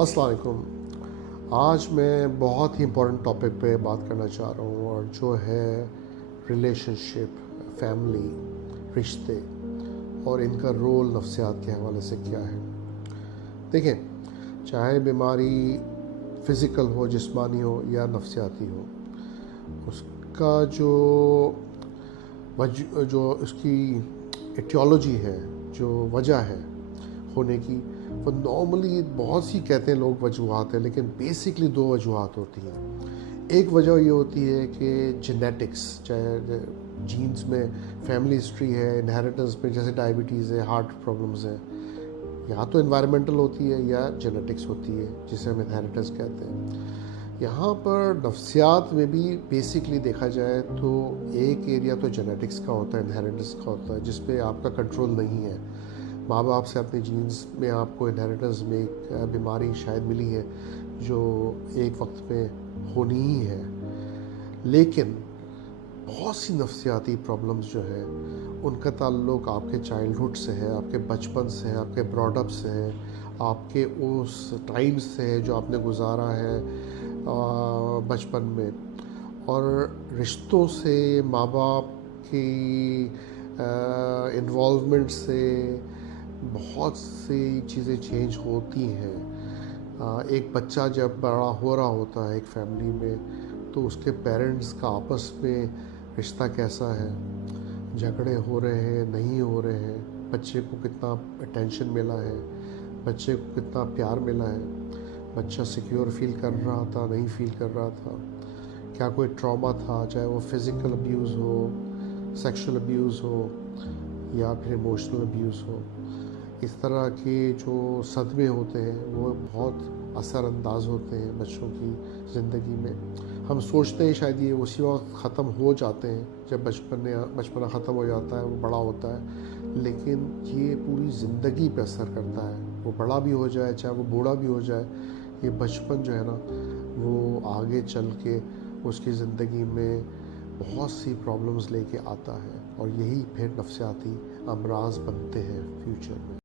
अस्सलाम वालेकुम। आज मैं बहुत ही इम्पोर्टेंट टॉपिक पे बात करना चाह रहा हूँ, और जो है रिलेशनशिप, फैमिली, रिश्ते और इनका रोल नफ्सियात के हवाले से क्या है। देखें, चाहे बीमारी फ़िज़िकल हो, जिस्मानी हो या नफ्सियाती हो, उसका जो उसकी एटियोलॉजी है, जो वजह है होने की, वो नॉर्मली बहुत सी कहते हैं लोग वजूहात है, लेकिन बेसिकली दो वजूहात होती हैं। एक वजह ये होती है कि जेनेटिक्स, चाहे जीन्स में फैमिली हिस्ट्री है, इनहेरिटेंस में जैसे डायबिटीज़ है, हार्ट प्रॉब्लम्स है, या तो एनवायरमेंटल होती है या जेनेटिक्स होती है, जिसे हम इनहेरिटेंस कहते हैं। यहाँ पर नफ्सियात में भी बेसिकली देखा जाए तो एक एरिया तो जेनेटिक्स का होता है, इनहेरिटेंस का होता है, जिस पे आपका कंट्रोल नहीं है। माँ बाप से अपने जीन्स में आपको इनहेरिटेंस में एक बीमारी शायद मिली है जो एक वक्त में होनी ही है, लेकिन बहुत सी नफ्सियाती प्रॉब्लम्स जो है उनका ताल्लुक आपके चाइल्डहुड से है, आपके बचपन से है, आपके ब्रॉडअप से है, आपके उस टाइम से है जो आपने गुजारा है बचपन में, और रिश्तों से, माँ बाप की इन्वॉल्वमेंट से बहुत सी चीज़ें चेंज होती हैं। एक बच्चा जब बड़ा हो रहा होता है एक फैमिली में, तो उसके पेरेंट्स का आपस में रिश्ता कैसा है, झगड़े हो रहे हैं, नहीं हो रहे हैं, बच्चे को कितना अटेंशन मिला है, बच्चे को कितना प्यार मिला है, बच्चा सिक्योर फील कर रहा था, नहीं फील कर रहा था, क्या कोई ट्रॉमा था, चाहे वो फिज़िकल अब्यूज़ हो, सेक्सुअल अब्यूज़ हो या फिर इमोशनल अब्यूज़ हो। इस तरह के जो सदमे होते हैं वो बहुत असरअंदाज होते हैं बच्चों की ज़िंदगी में। हम सोचते हैं शायद ये उसी वक्त ख़त्म हो जाते हैं जब बचपना ख़त्म हो जाता है, वो बड़ा होता है, लेकिन ये पूरी ज़िंदगी पे असर करता है। वो बड़ा भी हो जाए, चाहे वो बूढ़ा भी हो जाए, ये बचपन जो है ना, वो आगे चल के उसकी ज़िंदगी में बहुत सी प्रॉब्लम्स लेके आता है, और यही फिर नफ्सियाती अमराज बनते हैं फ्यूचर में।